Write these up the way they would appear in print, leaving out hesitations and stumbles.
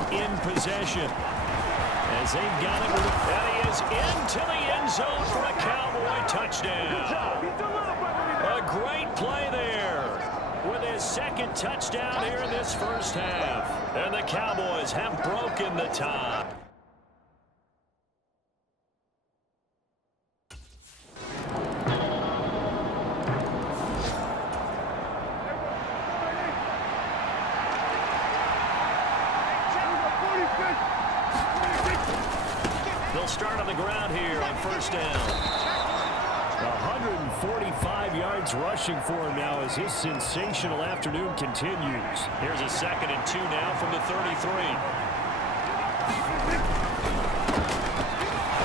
is in possession. As they've got him, and he is into the end zone for a Cowboy touchdown. A great play there with his second touchdown here in this first half. And the Cowboys have broken the tie. They'll start on the ground here on first down. 145 yards rushing for him now as his sensational afternoon continues. Here's a 2nd and 2 now from the 33.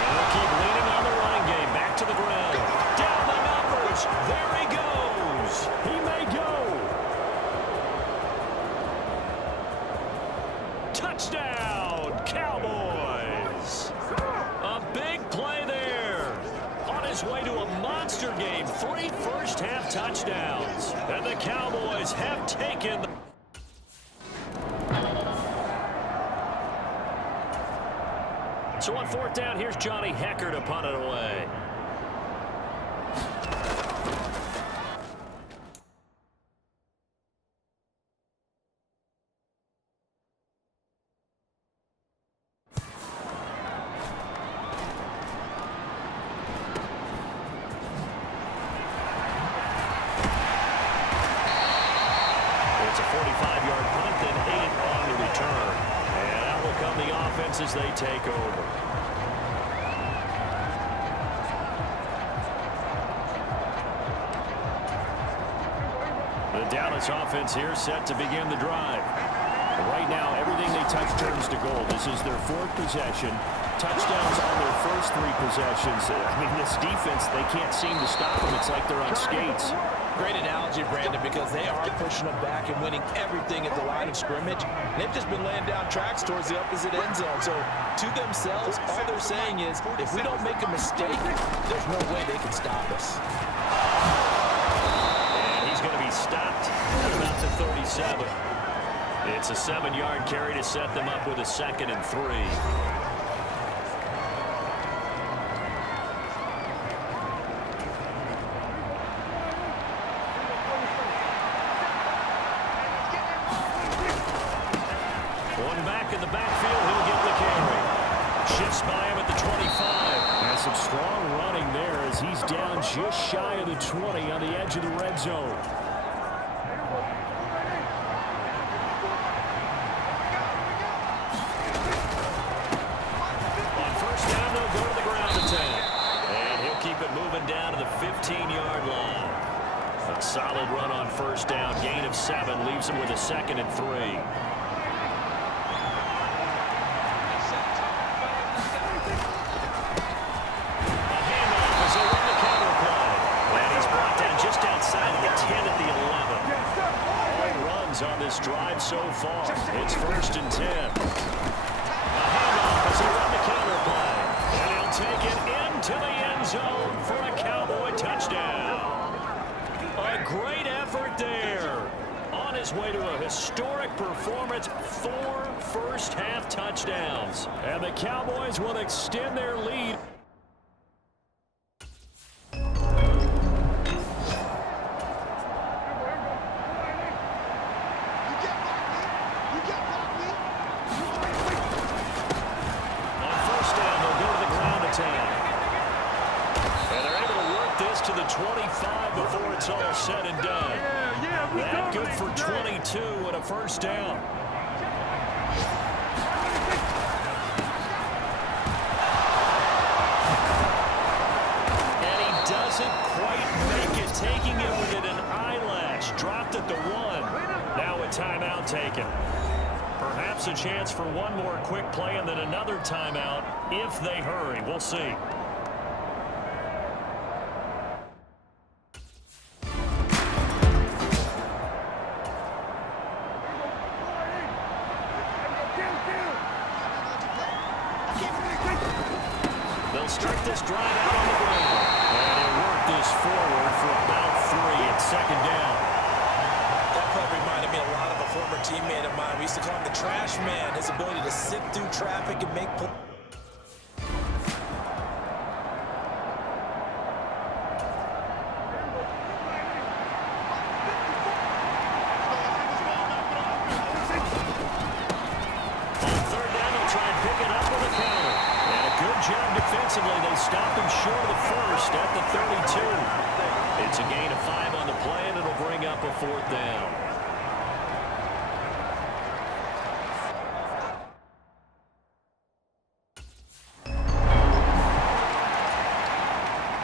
They'll keep leaning on the running game. Back to the ground. Down the numbers. There he goes. He may go. Touchdown, Cowboys. A big play there. On his way to a monster game. 3 first-half touchdowns. And the Cowboys have taken. So on 4th down, here's Johnny Hecker to punt it away. It's a 45-yard punt, then 8 on the return. And out will come the offense as they take over. The Dallas offense here set to begin the drive. Right now, everything they touch turns to gold. This is their 4th possession. Touchdowns on their first 3 possessions. I mean, this defense, they can't seem to stop them. It's like they're on skates. Great analogy, Brandon, because they are pushing them back and winning everything at the line of scrimmage. They've just been laying down tracks towards the opposite end zone. So to themselves, all they're saying is, if we don't make a mistake, there's no way they can stop us. And he's going to be stopped at about the 37. It's a 7-yard carry to set them up with a 2nd and 3. One back in the backfield, he'll get the carry. Shifts by him at the 25. Has some strong running there as he's down just shy of the 20 on the edge of the red zone. On first down, they'll go to the ground attack. And he'll keep it moving down to the 15-yard line. A solid run on first down. Gain of 7 leaves him with a 2nd and 3. On this drive so far. It's 1st and 10. A handoff as he run the counter play. And he'll take it into the end zone for a Cowboy touchdown. A great effort there. On his way to a historic performance, 4 first-half touchdowns. And the Cowboys will extend their lead. And they're able to work this to the 25 before it's all said and done. That good for 22 and a first down. And he doesn't quite make it, taking it within an eyelash. Dropped at the 1. Now a timeout taken. Perhaps a chance for one more quick play and then another timeout if they hurry. We'll see. They'll start this drive out on the ground. And he'll work this forward for about 3 at 2nd down. That play reminded me a lot of a former teammate of mine. We used to call him the trash man. His ability to sift through traffic and make plays. Defensively, they stop him short of the first at the 32. It's a gain of 5 on the play, and it'll bring up a 4th down.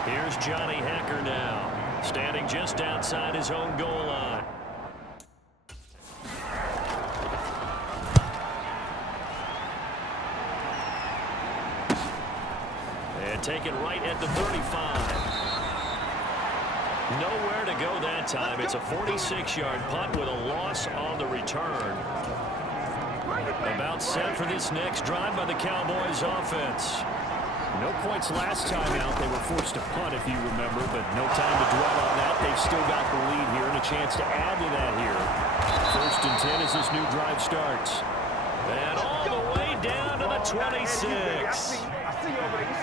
Here's Johnny Hacker now, standing just outside his own goal line. Taken right at the 35. Nowhere to go that time. It's a 46-yard punt with a loss on the return. About set for this next drive by the Cowboys offense. No points last time out. They were forced to punt, if you remember, but no time to dwell on that. They've still got the lead here and a chance to add to that here. 1st and 10 as this new drive starts. And all the way down to the 26.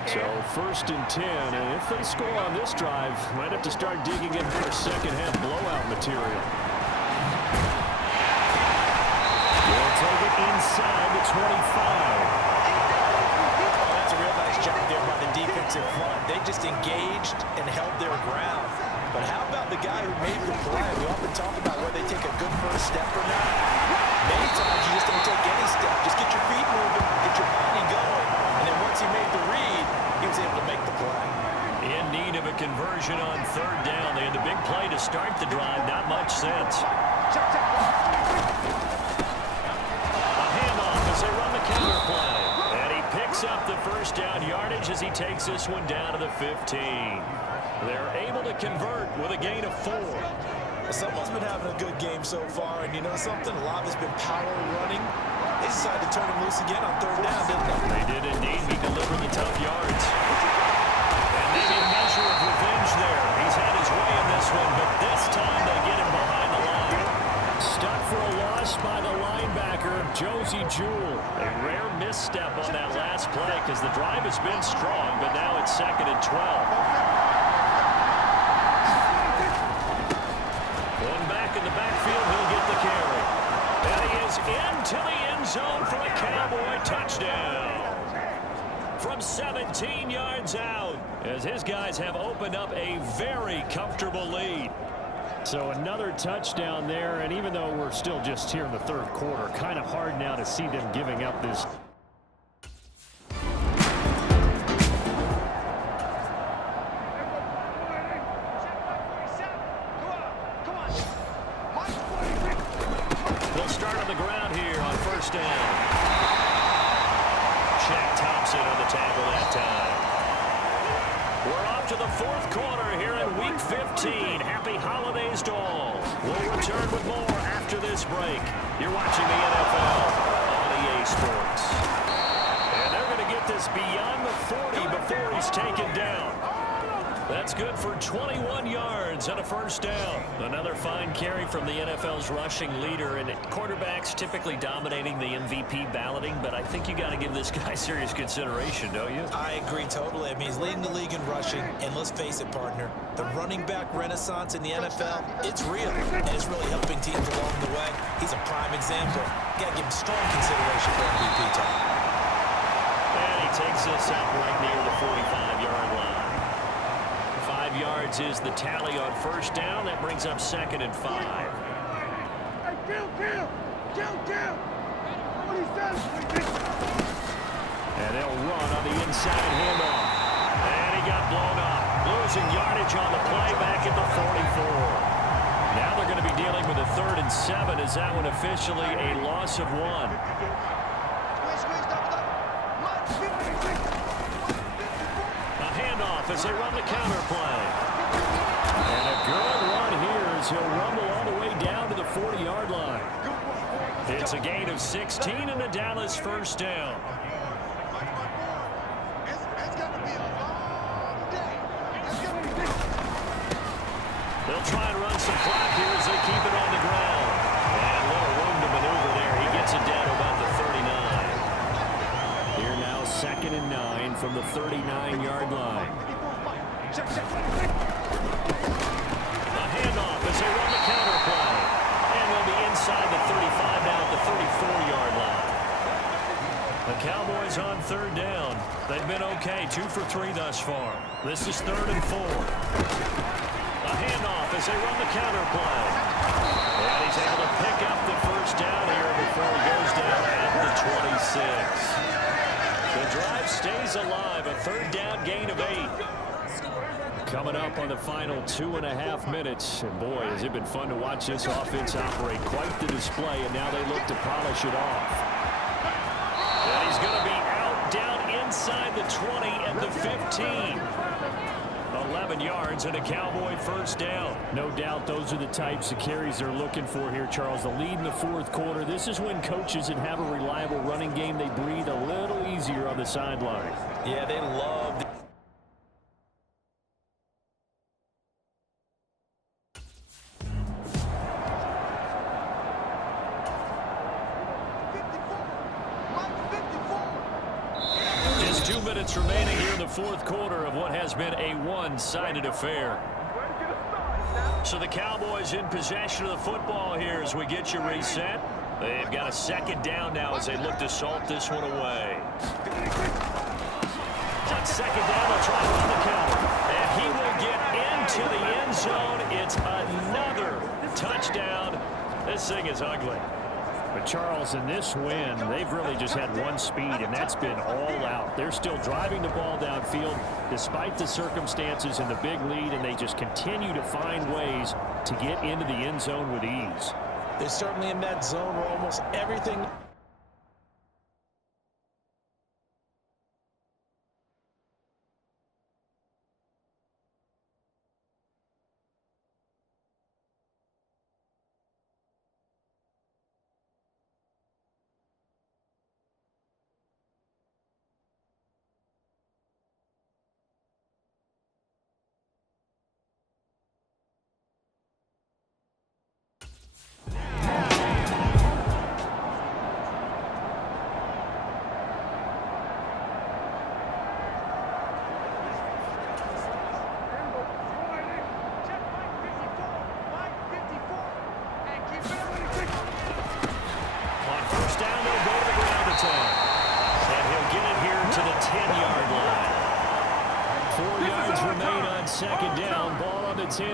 So 1st and 10, and if they score on this drive, might have to start digging in for second-half blowout material. They'll take it inside the 25. That's a real nice job there by the defensive front. They just engaged and held their ground. But how about the guy who made the play? We often talk about whether they take a good first step or not. Many times you just don't take any step. Just get your feet moving, get your body going. And then once he made the read, he was able to make the play. In need of a conversion on 3rd down. They had the big play to start the drive. Not much sense. A handoff as they run the counter play. And he picks up the 1st down yardage as he takes this one down to the 15. They're able to convert with a gain of 4. Someone's been having a good game so far, and you know something? A lot has been power running. They decided to turn him loose again on 3rd down, didn't they? They did indeed. He delivered the tough yards. And maybe a measure of revenge there. He's had his way in this one, but this time they get him behind the line. Stuck for a loss by the linebacker, Josie Jewell. A rare misstep on that last play because the drive has been strong, but now it's 2nd and 12. In the backfield, he'll get the carry. And he is into the end zone for a Cowboy touchdown. From 17 yards out, as his guys have opened up a very comfortable lead. So another touchdown there, and even though we're still just here in the 3rd quarter, kind of hard now to see them giving up this. To the 4th quarter here in Week 15. Happy holidays to all. We'll return with more after this break. You're watching the NFL on EA Sports. And they're going to get this beyond the 40 before he's taken down. That's good for 21 yards and a 1st down. Another fine carry from the NFL's rushing leader, and quarterbacks typically dominating the MVP balloting, but I think you got to give this guy serious consideration, don't you? I agree totally. I mean, he's leading the league in rushing, and let's face it, partner, the running back renaissance in the NFL, it's real, and it's really helping teams along the way. He's a prime example. Got to give him strong consideration for MVP time. And he takes this up right near the 45-yard line. 5 yards is the tally on 1st down. That brings up 2nd and 5. And they'll run on the inside handoff. And he got blown up. Losing yardage on the play back at the 44. Now they're going to be dealing with a 3rd and 7. Is that one officially a loss of 1? As they run the counter play. And a good run here as he'll rumble all the way down to the 40-yard line. It's a gain of 16 and a Dallas 1st down. They'll try and run some clock here as they keep it on the ground. And a little room 2nd and 9 from the 39-yard line. A handoff as they run the counter play. And they'll be inside the 35 now at the 34-yard line. The Cowboys on 3rd down. They've been okay, 2 for 3 thus far. This is 3rd and 4. A handoff as they run the counter play. And he's able to pick up the first down here before he goes down at the 26. The drive stays alive, a 3rd down gain of 8. Coming up on the final 2.5 minutes. And boy, has it been fun to watch this offense operate. Quite the display, and now they look to polish it off. And he's going to be out down inside the 20 at the 15. 11 yards and a Cowboy first down. No doubt those are the types of carries they're looking for here, Charles. The lead in the 4th quarter. This is when coaches that have a reliable running game, they breathe a little easier on the sideline. Yeah, they love Just 2 minutes remaining here in the 4th quarter of what has been a one-sided affair. So the Cowboys in possession of the football here as we get you reset. They've got a 2nd down now as they look to salt this one away. On 2nd down, they'll try to run the counter. And he will get into the end zone. It's another touchdown. This thing is ugly. But, Charles, in this win, they've really just had one speed, and that's been all out. They're still driving the ball downfield despite the circumstances and the big lead, and they just continue to find ways to get into the end zone with ease. They're certainly in that zone where almost everything remain on 2nd down. Ball on the 10.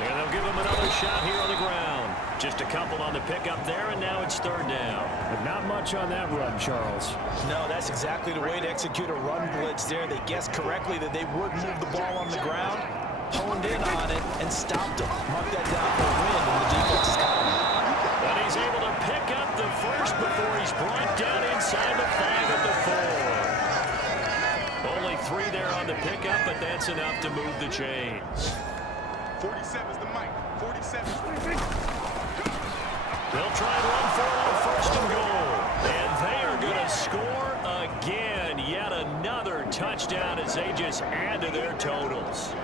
And they'll give him another shot here on the ground. Just a couple on the pickup there, and now it's 3rd down. But not much on that run, Charles. No, that's exactly the way to execute a run blitz there. They guessed correctly that they would move the ball on the ground, honed in on it, and stopped them. Mark that down for a win in the defense's column. And he's able to pick up the first before he's brought down inside the 5 at the 4. Only 3 there on the pickup, but that's enough to move the chains. 47's the mic. 47's They'll try and run for it on 1st and goal. And they are going to score again. Yet another touchdown as they just add to their totals.